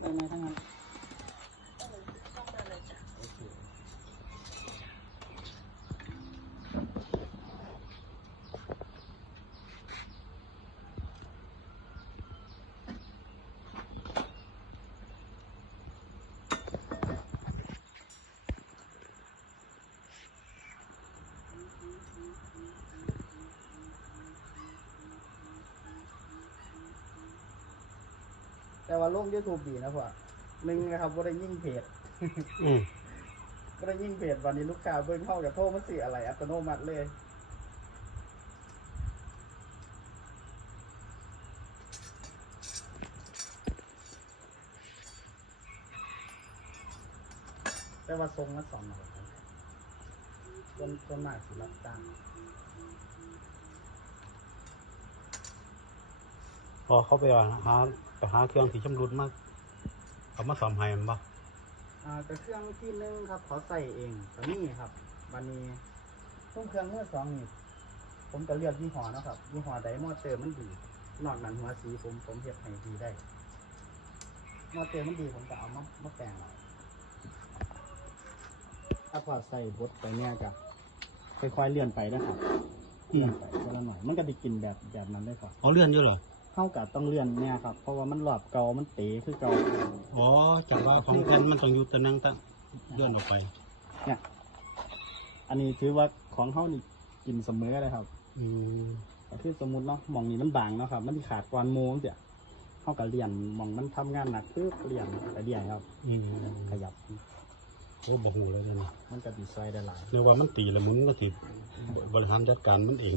ไปไหนทั้งนั้น แต่ว่าลงยูทูบดีนะพ่อหนึ่งนะครับว่าได้ยิ่งเพจอืมก็ได้ยิ่งเพจวันนี้ลูกค้าเบิ่งเข้ากับโทรมาสื่ออะไร อัตโนมัติเลย แต่ว่าทรงละสองหน่อยครับต้นต้นมากสิรับจ้างพอเขาไปว่าหา ไปหาเครื่องที่ชำรุดมากเอามาซ่อมให้มันบ่อ่าแต่เครื่องที่หนึ่งครับเขาใส่เองแต่นี่ครับวันนี้ต้นเครื่องเมื่อสองนี่ผมจะเลือกยี่ห้อเนาะครับยี่ห้อใดมอเตอร์มันดีนอกนั้นหัวสีผมผมเทียบให้ดีได้มอเตอร์มันดีผมจะเอามามาแปลงเอาถ้าพอใส่บดไปเนี่ยกับค่อยๆเลื่อนไปนะครับเลื่อนไปทีละหน่อยมันก็ได้กินแบบแบบนั้นได้ครับเอาเลื่อนอยู่เหรอ เท่ากับต้องเลื่อนเนี่ยครับ เพราะว่ามันหลอบเกามันเตะคือเกาอ๋อจากว่าของเพิ่นมันต้องอยู่ตะนังตะเลื่อนออกไป เนี่ย อันนี้ถือว่าของเท่านี่กินเสมอเลยครับ อืมก็คือสมมติเนาะหมองนี้มันบางเนาะครับ มันขาดกวานโมงเสียเท่ากับเรียนหมองมันทำงานหนักคือเรียนไปเรียนครับ อืมขยับ โอ้บ่ฮู้เลยนะนี่มันจะดีไซน์ได้หลายเรียกว่ามันตีแล้วหมุนก็สิบริหารจัดการมันเอง